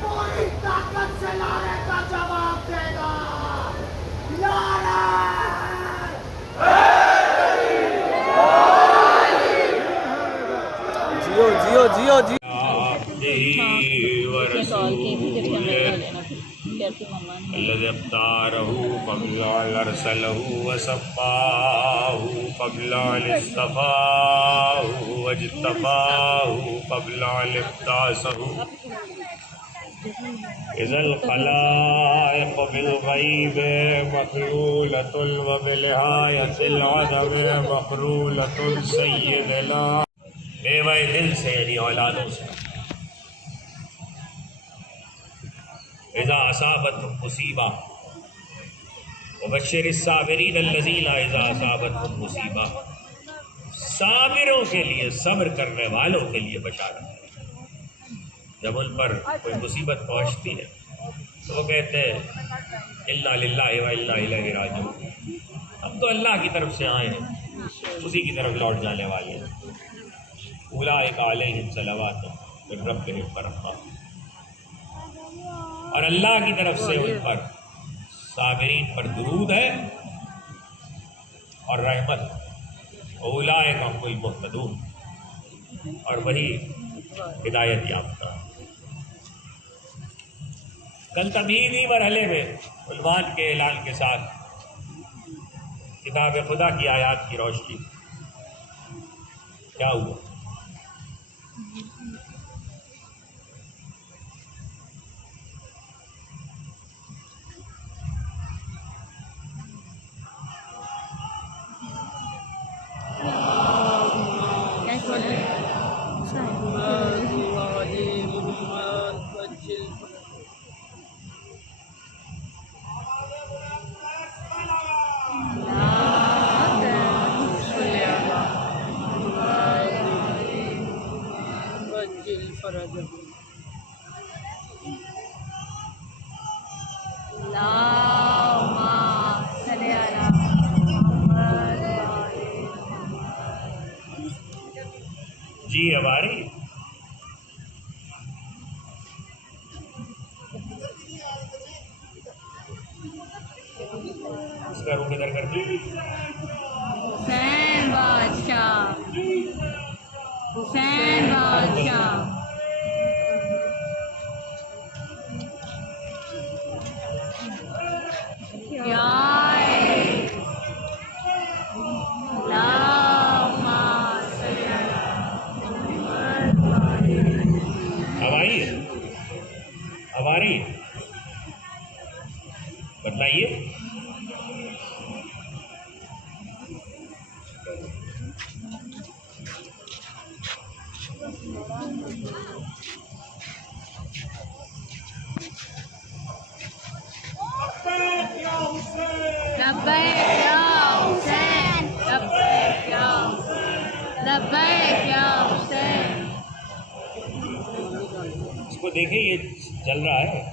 पूरी ताकत से नारे का जवाब देगा। जियो जियो जियो जियो इज़ल खलाइक़ बिल-ग़ैब मख़लूलतुन व बिल-हायतिल अदम मख़रूलतुन सय्यदना बेवे दिल से यानी औलादों से इज़ा असाबतहुम मुसीबा व बश्शिरिस साबिरीन अल्लज़ीना इज़ा असाबतहुम मुसीबा, साबिरों के लिए, सब्र करने वालों के लिए बशारत। जब उन पर कोई मुसीबत पहुंचती है तो वो कहते हैं इन्ना लिल्लाहि व इन्ना इलैहि राजिऊन, हम तो अल्लाह की तरफ से आए हैं, उसी की तरफ लौट जाने वाले हैं। उलाइका अलैहिम सलवातुम मिन रब्बिहिम व रहमा, और अल्लाह की तरफ से उन पर साबिरीन पर दुरूद है और रहमत। उलाइका हुमुल मुहतदून, और वही हिदायत याफ्ता। कल तमहीदी मरहले में उन्वान के ऐलान के साथ किताब खुदा की आयात की रोशनी क्या हुआ? जी हमारी उसका रूप इधर कर दी। हुसैन बादशाह, हुसैन बादशाह, अब आ रही है, बताइए। लब्बैक या हुसैन, लब्बैक या हुसैन, लब्बैक या हुसैन। इसको देखिए, ये चल रहा है।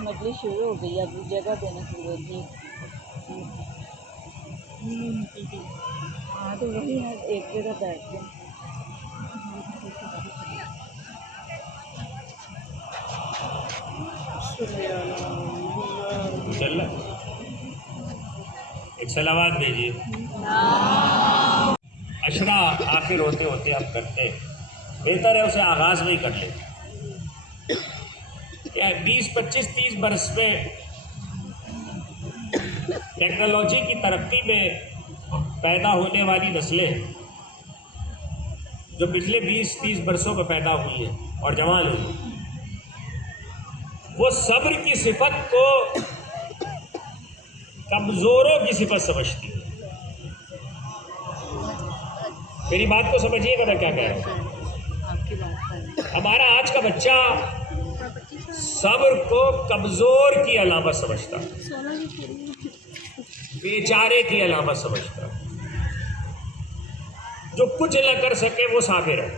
मजलिस शुरू हो गई, अब जगह देना शुरू होगी। हाँ तो वही है, एक जगह बैठ गए। चल रहा, एक सलावत भेजिए। अशरा आखिर होते होते हम करते, बेहतर है उसे आगाज में ही कर लेते। क्या 20, 25, 30 बरस में टेक्नोलॉजी की तरक्की में पैदा होने वाली नस्लें जो पिछले 20-30 बरसों में पैदा हुई है और जवान हुई, वो सब्र की सिफत को कमजोरों की सिफत समझती है। मेरी बात को समझिएगा मैं क्या कह रहा हूं। हमारा आज का बच्चा सब्र को कमजोर की अलामत समझता, बेचारे की अलामत समझता। जो कुछ न कर सके वो साबिर है,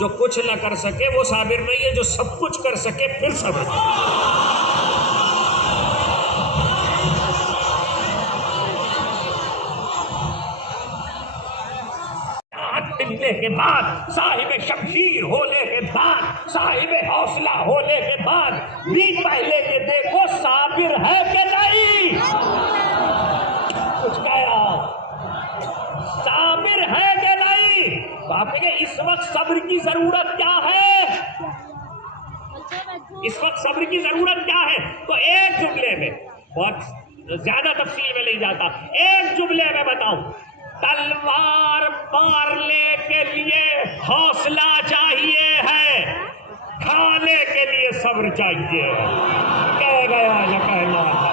जो कुछ न कर सके वो साबिर नहीं है, जो सब कुछ कर सके फिर सब्र। मिलने के बाद, साहिब शमशीर होने के बाद, साहिब हौसला होने के बाद भी पहले के देखो साबिर है कि नहीं। कुछ कह रहा हूं, साबिर है कि नहीं। तो आपके इस वक्त सब्र की जरूरत क्या है? इस वक्त सब्र की जरूरत क्या है? तो एक जुमले में, बहुत ज्यादा तफसील में नहीं जाता, एक जुमले में बताऊं। तलवार मारने के लिए हौसला चाहिए है, खाने के लिए सब्र चाहिए। कह गया या कहना था,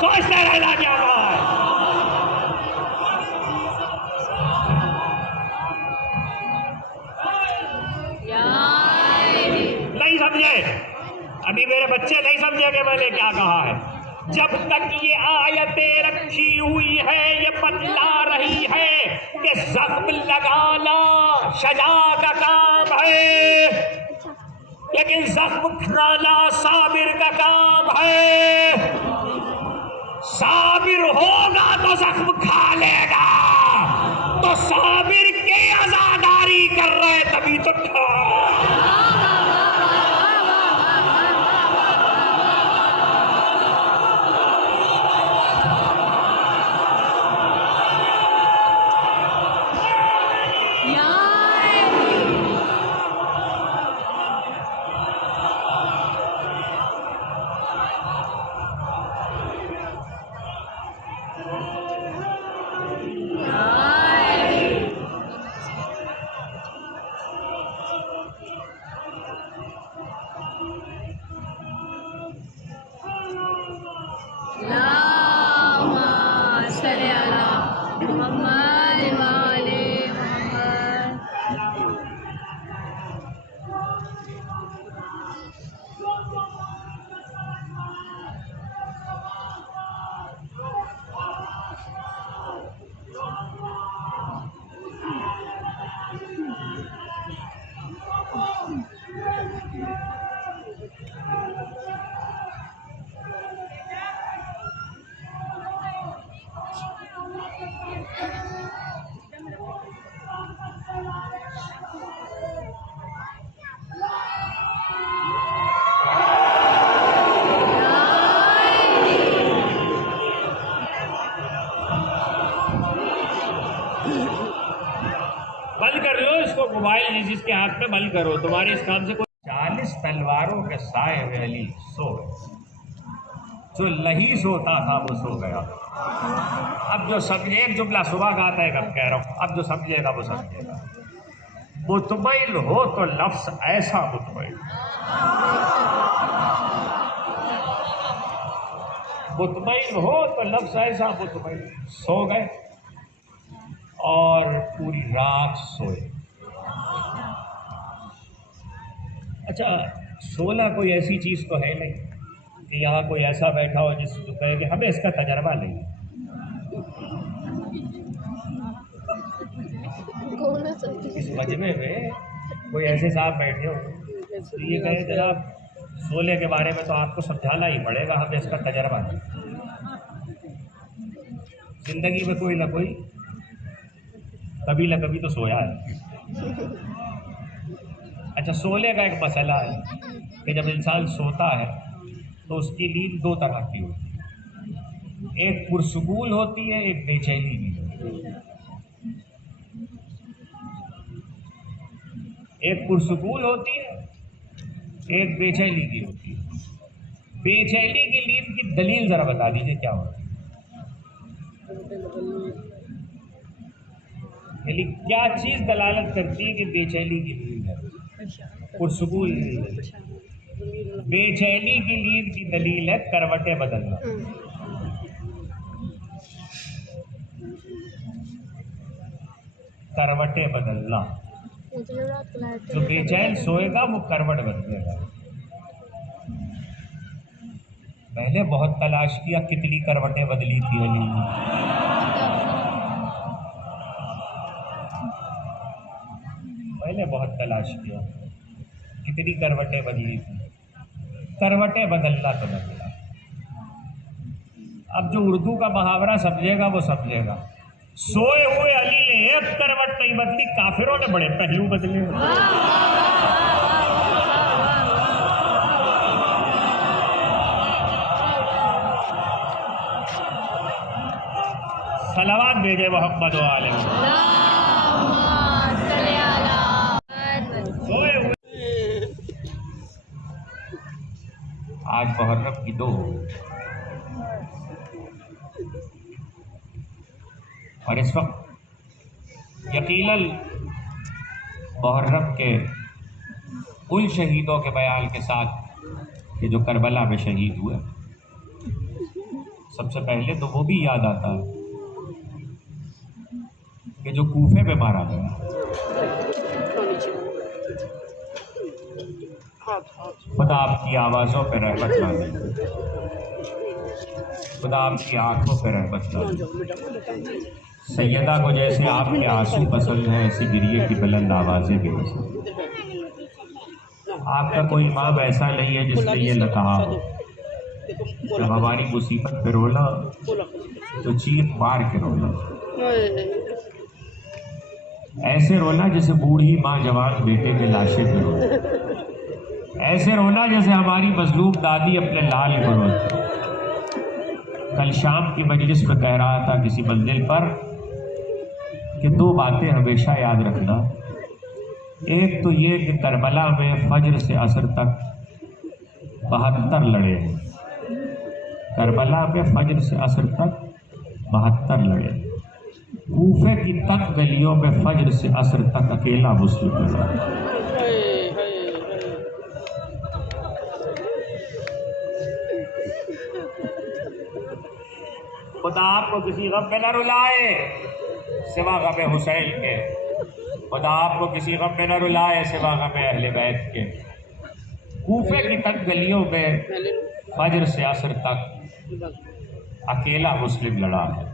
सोचते रहना क्या कहा है। नहीं समझे अभी मेरे बच्चे, नहीं समझे कि मैंने क्या कहा है। जब तक ये आयतें रखी हुई है, ये बतला रही है कि जख्म लगाना सजा का काम है, लेकिन जख्म खाना साबिर का काम है। साबिर होगा तो जख्म खा लेगा, तो साबिर के आजादारी कर रहे तभी तो खा। बंद कर लो इसको, मोबाइल जिसके हाथ में बंद करो। तुम्हारे इस काम से कोई 40 तलवारों के साए में अली सो गए। जो लही सोता था वो सो गया। अब जो समझे, एक जुमला सुबह का आता है, कब कह रहा हूं, अब जो समझेगा वो समझेगा। मुतमईन हो तो लफ्ज ऐसा मुतमईन, मुतमईन हो तो लफ्ज ऐसा मुतमईन। सो गए और पूरी रात सोए। अच्छा, सोना कोई ऐसी चीज तो है नहीं कि यहाँ कोई ऐसा बैठा हो जिसको कहे कि हमें इसका तजर्बा नहीं। इस मजमे में कोई ऐसे साहब बैठे हो तो ये कहे जनाब सोले के बारे में तो आपको समझाना ही पड़ेगा, हमें इसका तजर्बा नहीं। जिंदगी में कोई ना कोई कभी ना कभी तो सोया है। अच्छा, सोने का एक मसला है कि जब इंसान सोता है तो उसकी नींद दो तरह की होती है, एक पुरसुकून होती है, एक बेचैनी भी होती है। एक पुरसुकून होती है, एक बेचैनी की होती है। बेचैनी की नींद की दलील जरा बता दीजिए क्या होता है? क्या चीज दलालत करती है कि बेचैनी की नींद है, पुरसुकून नींद है? बेचैनी की नींद की दलील है करवटें बदलना। करवटें बदलना, जो बेचैन सोएगा वो करवट बदलेगा। मैंने बहुत तलाश किया कितनी करवटें बदली थी अली। मैंने बहुत तलाश किया कितनी करवटें बदली थी। करवटें बदलना तो बदला। अब जो उर्दू का मुहावरा समझेगा वो समझेगा। सोए हुए अली ने एक करवट नहीं बदली, काफिरों ने बड़े पहलू बदले। सलावत भेजे मोहम्मद वाले। सोए हुए आज मुहर्रम की 2 और इस वक्त यकीनन मुहर्रम के उन शहीदों के बयान के साथ कि जो करबला में शहीद हुए, सबसे पहले तो वो भी याद आता है कि जो कूफे में मारा गया, खुदा आपकी आवाज़ों पे रहमत डाले, खुदा आपकी आंखों पे रहमत डाले। सैयदा को जैसे आपके आंसू पसंद है, ऐसी गिरिए की बुलंद आवाज़ें भी पसंद। आपका कोई इमाम ऐसा नहीं है जिसने ये न कहा हो, जब हमारी मुसीबत पे रोना तो चीख मार के रोना, ऐसे रोना जैसे बूढ़ी माँ जवान बेटे के लाशे पे रोना, ऐसे रोना जैसे हमारी मजलूम दादी अपने लाल को रोती। कल शाम की मजलिस में कह रहा था किसी मंजिल पर कि 2 बातें हमेशा याद रखना। एक तो ये कि करबला में फज्र से असर तक 72 लड़े हैं। करबला में फज्र से असर तक 72 लड़े। कूफे की तक गलियों में फज्र से असर तक अकेला मुस्लिम लड़ा। खुदा आपको किसी गम में न रुलाए सिवा गम हुसैन के। खुदा आपको किसी गम में न रुलाए सिवा गम अहले बैत के। कूफे की तक गलियों में फज्र से असर तक अकेला मुस्लिम लड़ा है।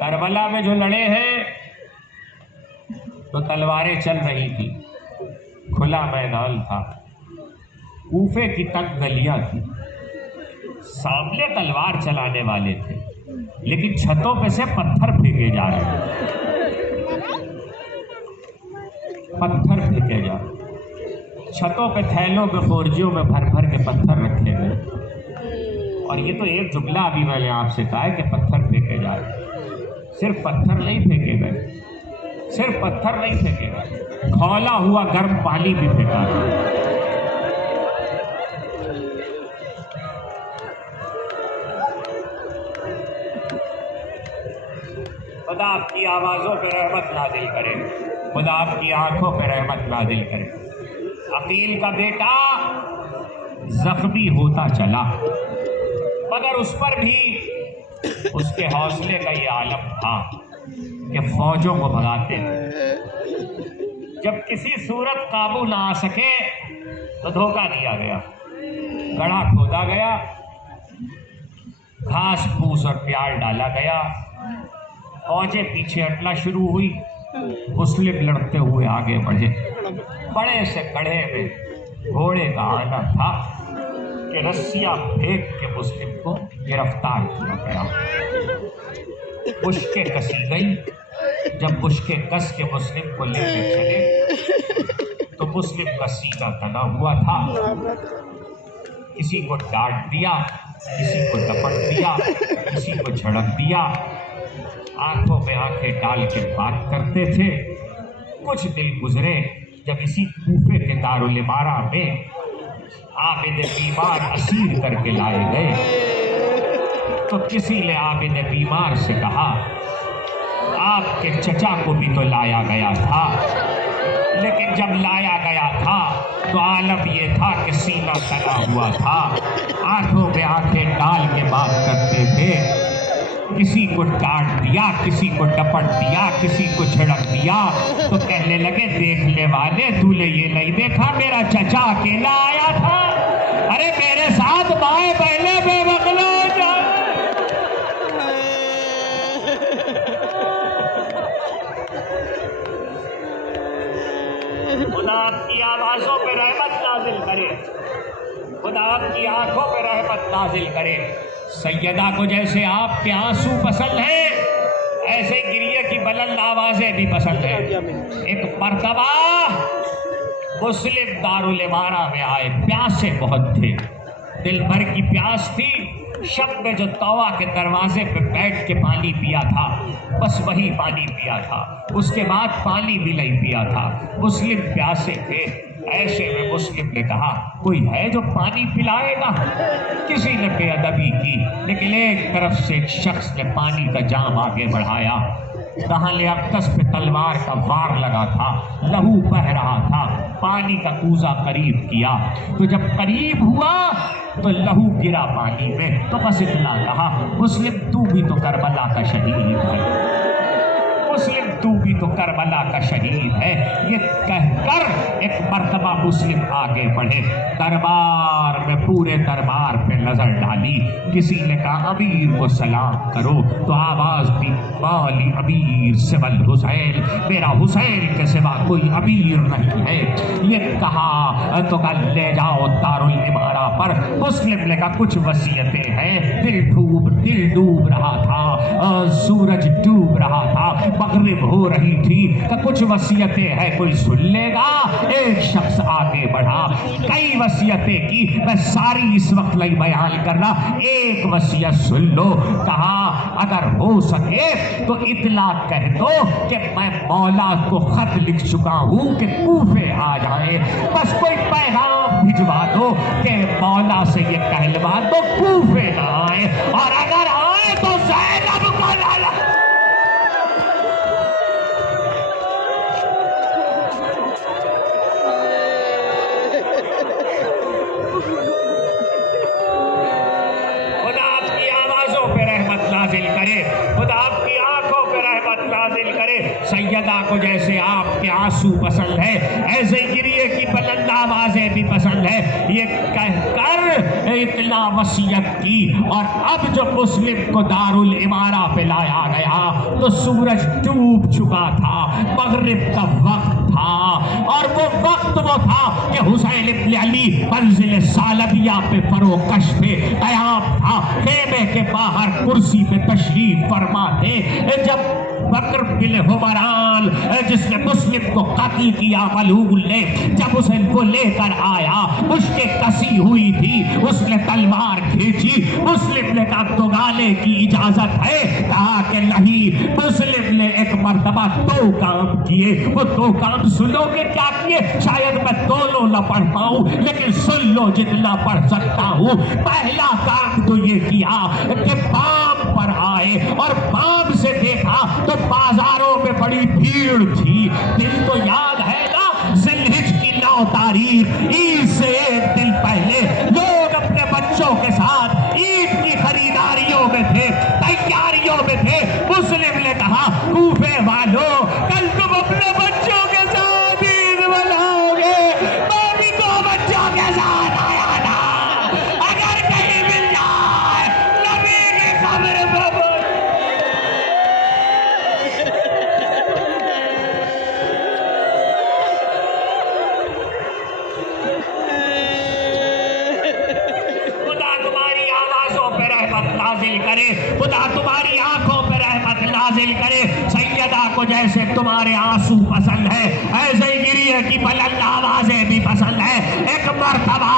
करबला में जो लड़े हैं तो तलवारें चल रही थी, खुला मैदान था, कूफे की तक गलियां थी, सामने तलवार चलाने वाले थे, लेकिन छतों पे से पत्थर फेंके जा रहे थे। पत्थर फेंके जा रहे, छतों पे थैलों पे बोर्जियों में भर भर के पत्थर रखे गए। और ये तो एक जुमला अभी मैंने आपसे कहा है कि पत्थर फेंके जा रहे। सिर्फ पत्थर नहीं फेंके गए, सिर्फ पत्थर नहीं फेंके गए, खौला हुआ गर्म पानी भी फेंका गया। खुदा आपकी आवाज़ों पे रहमत नाजिल करे, खुदा आपकी आंखों पे रहमत नाजिल करे। अकील का बेटा जख्मी होता चला, मगर उस पर भी उसके हौसले का ये आलम था कि फौजों को भगाते थे। जब किसी सूरत काबू ना आ सके तो धोखा दिया गया, गड्ढा खोदा गया, घास फूस और प्यार डाला गया, फौजें पीछे हटना शुरू हुई, मुस्लिम लड़ते हुए आगे बढ़े। बड़े से कड़े में घोड़े का आना था कि रस्सियां फेंक के मुस्लिम को गिरफ्तार किया गया। मुश्कें कसी गई। जब मुश्कें कस के मुस्लिम को लेने चले तो मुस्लिम का सीना तना हुआ था। किसी को डांट दिया, किसी को दपट दिया, किसी को झड़क दिया। आंखों में आंखें डाल के बात करते थे। कुछ दिन गुजरे, जब इसी कूफे के दारुल इमारा में आबिद बीमार असीर करके लाए गए तो किसी ने आबिद बीमार से कहा, आपके चचा को भी तो लाया गया था, लेकिन जब लाया गया था तो आलम ये था कि सीना सना हुआ था, आंखों में आंखें डाल के बात करते थे। किसी को डांट दिया, किसी को डपट दिया, किसी को झड़क दिया तो कहने लगे, देखने वाले तूने ये नहीं देखा मेरा चचा अकेला आया था? अरे मेरे साथ बाएं पहले बेवकलो खुदा आपकी आवाजों पे रहमत नाजिल करे, खुदा आपकी आंखों पे रहमत नाजिल करे। सैयदा को जैसे आपके आंसू पसंद है, ऐसे गिरिए की बुलंद आवाजें भी पसंद है। एक मर्तबा मुस्लिम दारुल इमारा में आए, प्यासे बहुत थे, दिल भर की प्यास थी। शब में जो तवा के दरवाजे पे बैठ के पानी पिया था, बस वही पानी पिया था, उसके बाद पानी भी नहीं पिया था। मुस्लिम प्यासे थे। ऐसे में मुस्लिम ने कहा, कोई है जो पानी पिलाएगा? किसी ने बेअदबी की, लेकिन एक तरफ से एक शख्स ने पानी का जाम आगे बढ़ाया। दहाने अक्कस पे तलवार का वार लगा था, लहू बह रहा था, पानी का कूजा करीब किया तो जब करीब हुआ तो लहू गिरा पानी में। तो बस इतना कहा, मुस्लिम तू भी तो करबला का शहीद है, मुस्लिम तू भी तो करबला का शहीद है। ये कहकर एक मर्तबा मुस्लिम आगे बढ़े, दरबार में पूरे दरबार पे नजर डाली। किसी ने कहा, अमीर को सलाम करो, तो आवाज दी, मौली अमीर सिवल हुसैन, मेरा हुसैन के सिवा कोई अमीर नहीं है। ये कहा तो कल ले जाओ दारुल इमारा पर। मुस्लिम ने कहा, कुछ वसीयतें हैं, दिल डूब रहा था, सूरज डूब रहा था, मगरिब हो रही थी, तो कुछ वसीयतें हैं, कोई सुन लेगा? एक शख्स आगे बढ़ा, कई वसीयतें की, मैं सारी इस वक्त नहीं बयान कर रहा, एक वसीयत सुन लो। कहा, अगर हो सके तो इतला कह दो कि मैं मौला को खत लिख चुका हूं कि कूफे आ जाए, बस कोई पैगाम भिजवा दो कि मौला से ये कहलवा दो कूफे ना आए, और अगर आए तो ज़ैनब को लाना। खुदा आपकी आवाजों पे रहमत नाजिल करे, खुदा आपकी आंखों पे रहमत नाजिल करे। सैयदा को जैसे आपके आंसू पसंद है, ऐसे गिरिए की बुलंद आवाजें भी पसंद है। ये कहकर इतना वसीयत की, और अब जब मुस्लिम को दारुल इमारा पे लाया गया तो सूरज डूब चुका था, मगरिब का वक्त था, और वो वक्त वो था कि हुसैन इब्न अली मंजिल सालबिया पे फरोकश थे, क़याम था, खेमे के बाहर कुर्सी पे तशरीफ फरमा थे। जब बकर बिन हुमरान, जिसने मुस्लिम को कत्ल किया मलूल ने, जब उसे वो लेकर आया, उसके कसी हुई थी, उसने तलवार खींची। मुस्लिम ने कहा, तो गाले की इजाजत है? कहा कि नहीं। मुस्लिम ने एक मर्तबा 2 काम किए, वो 2 काम सुनोगे क्या किए? शायद मैं दोनों न पढ़ पाऊं, लेकिन सुन लो जितना पढ़ सकता हूं। पहला काम तो ये किया कि बाम पर आए, और बाम से देखा तो बाजारों में बड़ी भीड़ थी। दिल तो याद है ना, जिलहिज की 9 तारीख, ईद से 1 दिन पहले लोग अपने बच्चों के साथ ईद की खरीदारियों में थे, तैयारियों में थे। मुस्लिम ने कहा, कूफे वालों, कल तुम अपने बच्चों के साथ ईद मनाओगे, मैं भी 2 बच्चों के साथ आया था, अगर कहीं मिल जाए नबी की कब्र पर। नाजिल करे, खुदा तुम्हारी आंखों पर रहमत नाजिल करे। सैयदा को जैसे तुम्हारे आंसू पसंद है, ऐसे ही गिरिए की बुलंद आवाजें भी पसंद है। एक मर्तबा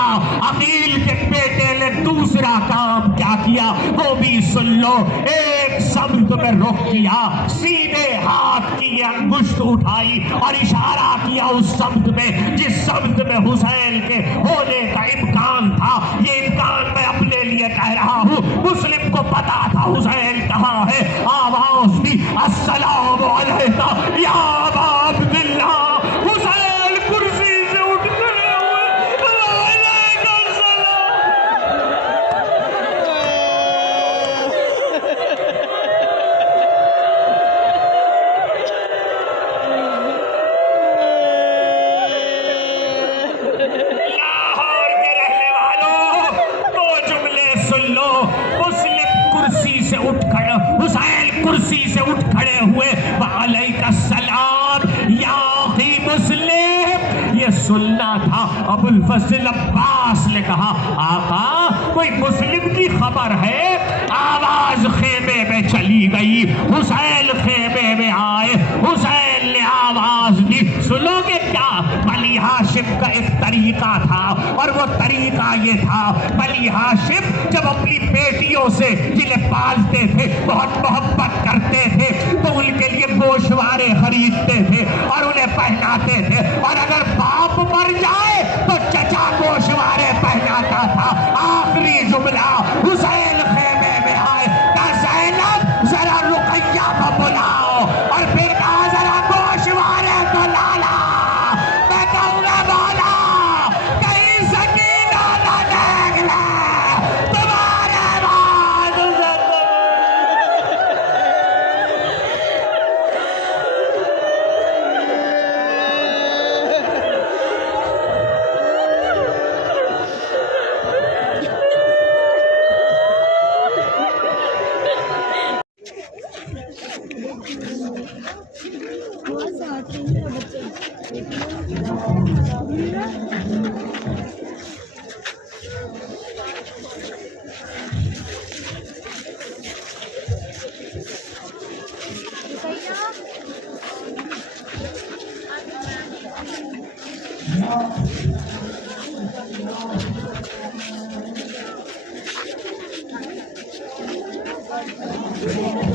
अकील के बेटे ने दूसरा काम क्या किया, वो भी सुन लो। एक शब्द में रुख किया, सीधे हाथ की ये अंगुष्ठ उठाई और इशारा किया उस शब्द में जिस शब्द में हुसैन के होने का इम्कान था। ये इम्कान मैं अपने लिए कह रहा हूँ, मुस्लिम को पता था हुसैन कहाँ है। आवाज दी, अस्सलाम अलैका या अबा अब्दुल्लाह। हुसैन कुर्सी से उठ खड़े हुए, अलैका सलाम। लाहौर के रहने वालों, दो जुमले सुन लो। मुस्लिम कुर्सी से उठ खड़े, हुसैन कुर्सी से उठ खड़े हुए, वालेका सलाम या अखी मुस्लिम। ये सुनना था। अबुल फजल अब्बास ने कहा, आका कोई मुस्लिम की खबर है? आवाज खेमे में चली गई, हुसैन खेमे में आए। हुसैन ने आवाज दी, सुनोगे क्या? बनी हाशिम का एक तरीका था और वो तरीका ये था, बनी हाशिम जब अपनी बेटियों से जिन्हें पालते थे, बहुत मोहब्बत करते थे, तो उनके लिए गोशवारे खरीदते थे और उन्हें पहनाते थे। और अगर बाप मर जाए तो चचा गोशवारे पहनाता था। आखिरी जुमला, हुसैन खेमे में आए, कहा ज़ैनब जरा रुकैया को बुलाओ, और फिर कहा जरा गोशवारे को लाना। मैं कहूँगा बोला कहीं सकीना न देख ले तुम्हारे बाद। Thank you.